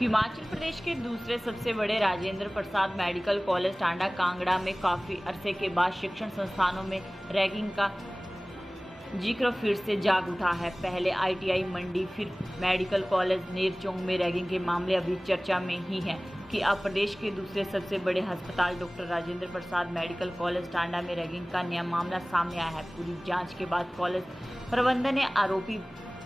हिमाचल प्रदेश के दूसरे सबसे बड़े राजेंद्र प्रसाद मेडिकल कॉलेज टांडा कांगड़ा में काफ़ी अरसे के बाद शिक्षण संस्थानों में रैगिंग का जिक्र फिर से जाग उठा है। पहले आईटीआई मंडी, फिर मेडिकल कॉलेज नेरचौक में रैगिंग के मामले अभी चर्चा में ही हैं कि अब प्रदेश के दूसरे सबसे बड़े अस्पताल doctor Rajendra Prasad medical college Tanda में रैगिंग का नया मामला सामने आया है। पूरी जांच के बाद कॉलेज प्रबंधन ने आरोपी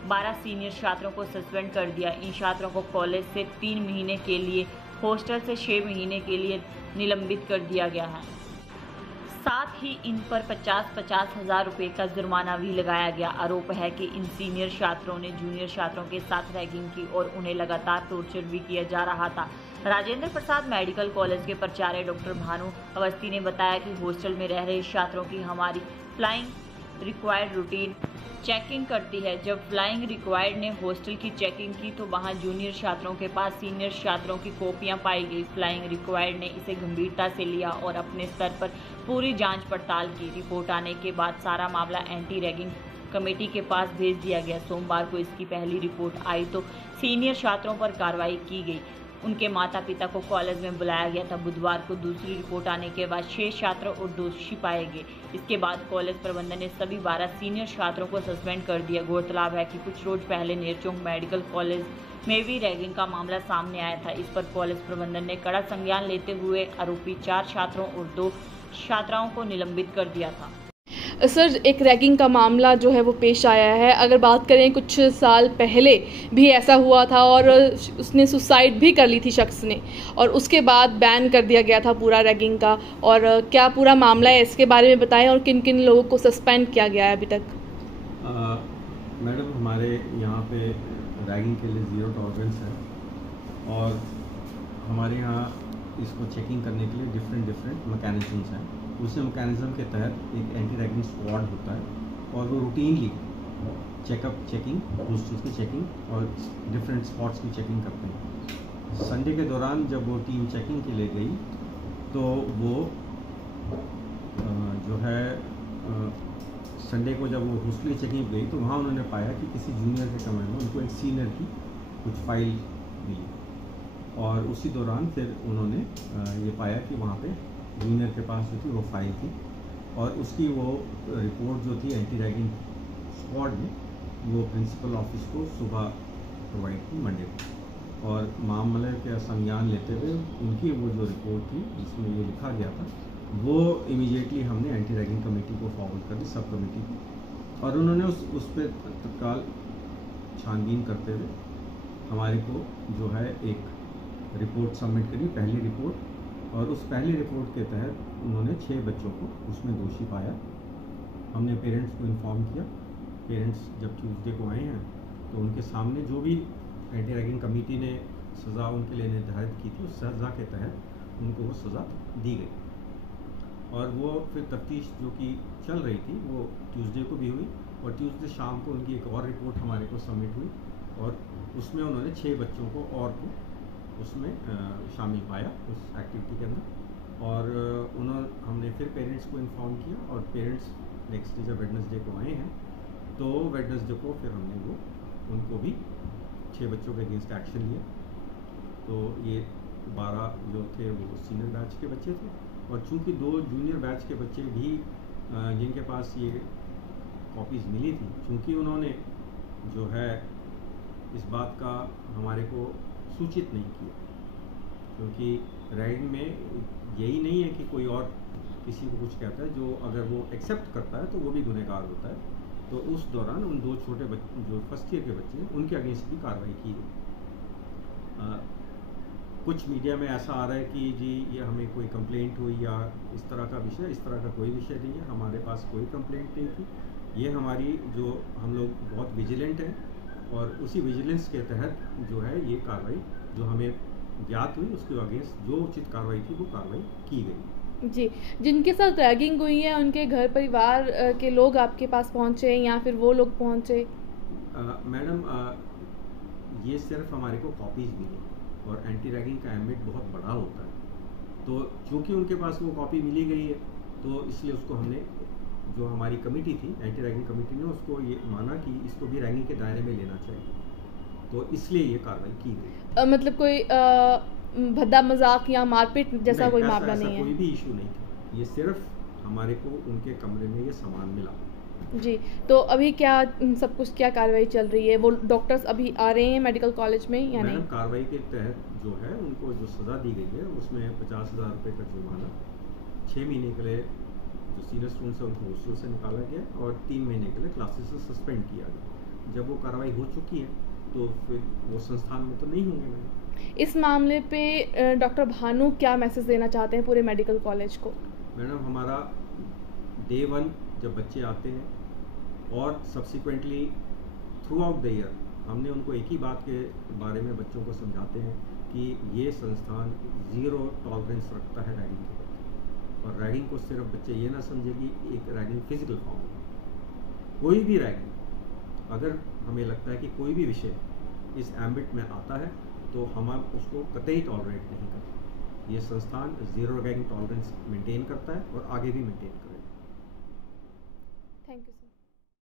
12 सीनियर छात्रों को सस्पेंड कर दिया। इन छात्रों को कॉलेज से 3 महीने के लिए, हॉस्टल से 6 महीने के लिए निलंबित कर दिया गया है। साथ ही इन पर 50-50 हज़ार रुपये का जुर्माना भी लगाया गया। आरोप है कि इन सीनियर छात्रों ने जूनियर छात्रों के साथ रैगिंग की और उन्हें लगातार टॉर्चर भी किया जा रहा था। राजेंद्र प्रसाद मेडिकल कॉलेज के प्राचार्य डॉक्टर भानु अवस्थी ने बताया कि हॉस्टल में रह रहे छात्रों की हमारी फ्लाइंग रिक्वायर्ड रूटीन चेकिंग करती है। जब फ्लाइंग रिक्वायर्ड ने हॉस्टल की चेकिंग की तो वहां जूनियर छात्रों के पास सीनियर छात्रों की कॉपियां पाई गई। फ्लाइंग रिक्वायर्ड ने इसे गंभीरता से लिया और अपने स्तर पर पूरी जांच पड़ताल की। रिपोर्ट आने के बाद सारा मामला एंटी रैगिंग कमेटी के पास भेज दिया गया। सोमवार को इसकी पहली रिपोर्ट आई तो सीनियर छात्रों पर कार्रवाई की गई। उनके माता पिता को कॉलेज में बुलाया गया था। बुधवार को दूसरी रिपोर्ट आने के बाद 6 छात्र और दोषी पाए गए। इसके बाद कॉलेज प्रबंधन ने सभी 12 सीनियर छात्रों को सस्पेंड कर दिया। गौरतलब है कि कुछ रोज पहले नेरचौक मेडिकल कॉलेज में भी रैगिंग का मामला सामने आया था। इस पर कॉलेज प्रबंधन ने कड़ा संज्ञान लेते हुए आरोपी 4 छात्रों और 2 छात्राओं को निलंबित कर दिया था। सर, एक रैगिंग का मामला जो है वो पेश आया है। अगर बात करें, कुछ साल पहले भी ऐसा हुआ था और उसने सुसाइड भी कर ली थी शख्स ने, और उसके बाद बैन कर दिया गया था पूरा रैगिंग का। और क्या पूरा मामला है, इसके बारे में बताएं और किन किन लोगों को सस्पेंड किया गया है अभी तक। मैडम, हमारे यहाँ पे रैगिंग के लिए ज़ीरो टॉलरेंस है और हमारे यहाँ इसको चेकिंग करने के लिए डिफरेंट मैकेनिज़म्स हैं। उसी मैकेनिज़्म के तहत एक एंटी रैगिंग स्क्वाड होता है और वो रूटीनली चेकिंग, हॉस्टल्स की चेकिंग और डिफरेंट स्पॉट्स की चेकिंग करते हैं। संडे के दौरान जब वो टीम चेकिंग के लिए गई तो वो जो है संडे को जब वो हॉस्टल चेकिंग गई तो वहाँ उन्होंने पाया कि किसी जूनियर के कमरे में उनको एक सीनियर की कुछ फाइल मिली और उसी दौरान फिर उन्होंने ये पाया कि वहाँ पे जूनियर के पास जो थी वो फाइल थी और उसकी वो रिपोर्ट जो थी एंटी रैगिंग स्क्वाड ने वो प्रिंसिपल ऑफिस को सुबह प्रोवाइड की मंडे को। और मामले का संज्ञान लेते हुए उनकी वो जो रिपोर्ट थी जिसमें ये लिखा गया था वो इमीडिएटली हमने एंटी रैगिंग कमेटी को फॉरवर्ड कर दी, सब कमेटी को, और उन्होंने उस पर तत्काल छानबीन करते हुए हमारे को जो है एक रिपोर्ट सबमिट करी, पहली रिपोर्ट। और उस पहली रिपोर्ट के तहत उन्होंने 6 बच्चों को उसमें दोषी पाया। हमने पेरेंट्स को इन्फॉर्म किया। पेरेंट्स जब ट्यूसडे को आए हैं तो उनके सामने जो भी एंटी रैगिंग कमेटी ने सज़ा उनके लिए निर्धारित की थी उस सज़ा के तहत उनको वो सज़ा दी गई। और वो फिर तफ्तीश जो कि चल रही थी वो ट्यूसडे को भी हुई और ट्यूसडे शाम को उनकी एक और रिपोर्ट हमारे को सबमिट हुई और उसमें उन्होंने 6 बच्चों को और को उसमें शामिल पाया उस एक्टिविटी के अंदर। और हमने फिर पेरेंट्स को इन्फॉर्म किया और पेरेंट्स नेक्स्ट डे जब वेडनेसडे को आए हैं तो वेडनेसडे को फिर हमने वो उनको भी 6 बच्चों के अगेंस्ट एक्शन लिया। तो ये 12 जो थे वो सीनियर बैच के बच्चे थे और चूँकि 2 जूनियर बैच के बच्चे भी जिनके पास ये कॉपीज़ मिली थी, चूँकि उन्होंने जो है इस बात का हमारे को सूचित नहीं किया, क्योंकि रैगिंग में यही नहीं है कि कोई और किसी को कुछ कहता है, जो अगर वो एक्सेप्ट करता है तो वो भी गुनहगार होता है। तो उस दौरान उन 2 छोटे बच्चे जो फर्स्ट ईयर के बच्चे हैं उनके अगेंस्ट भी कार्रवाई की गई। कुछ मीडिया में ऐसा आ रहा है कि जी ये हमें कोई कंप्लेंट हुई या इस तरह का विषय, इस तरह का कोई विषय नहीं है। हमारे पास कोई कंप्लेंट नहीं थी। ये हमारी जो हम लोग बहुत विजिलेंट हैं और उसी विजिलेंस के तहत जो है ये कार्रवाई जो हमें ज्ञात हुई उसके अगेंस्ट जो उचित कार्रवाई थी वो कार्रवाई की गई। जी, जिनके साथ रैगिंग हुई है उनके घर परिवार के लोग आपके पास पहुंचे या फिर वो लोग पहुंचे? मैडम, ये सिर्फ हमारे को कॉपीज़ मिली और एंटी रैगिंग का एम्बिट बहुत बड़ा होता है। तो चूँकि उनके पास वो कॉपी मिली गई है तो इसलिए उसको हमने, जो हमारी कमेटी थी एंटी रैगिंग कमेटी ने, उसको ये माना कि इसको भी रैगिंग के दायरे में लेना चाहिए। तो इसलिए ये कार्रवाई की गई। मतलब कोई भद्दा मजाक या मारपीट जैसा कोई मामला नहीं है? कोई भी इशू नहीं था, ये सिर्फ हमारे को उनके कमरे में ये सामान मिला। जी, तो अभी क्या सब कुछ क्या कार्रवाई चल रही है? वो डॉक्टर्स अभी आ रहे हैं मेडिकल कॉलेज में या नहीं? कार्रवाई के तहत जो है उनको जो सज़ा दी गई है उसमें 50,000 रुपये का जुर्माना, 6 महीने के लिए जो सीनियर स्टूडेंट्स हैं उनको हॉस्टल से निकाला गया और 3 महीने के लिए क्लासेस से सस्पेंड किया गया। जब वो कार्रवाई हो चुकी है तो फिर वो संस्थान में तो नहीं होंगे। मैडम, इस मामले पे डॉक्टर भानु क्या मैसेज देना चाहते हैं पूरे मेडिकल कॉलेज को? मैडम, हमारा डे 1 जब बच्चे आते हैं और subsequently through out the year हमने उनको एक ही बात के बारे में बच्चों को समझाते हैं कि ये संस्थान 0 टॉलरेंस रखता है रैगिंग के प्रति। और रैगिंग को सिर्फ बच्चे ये ना समझे कि एक रैगिंग फिजिकल फॉर्म है। कोई भी रैगिंग, अगर हमें लगता है कि कोई भी विषय इस एम्बिट में आता है तो हम उसको कतई टॉलरेट नहीं करते। ये संस्थान 0 रैगिंग टॉलरेंस मेंटेन करता है और आगे भी मेंटेन करेगा।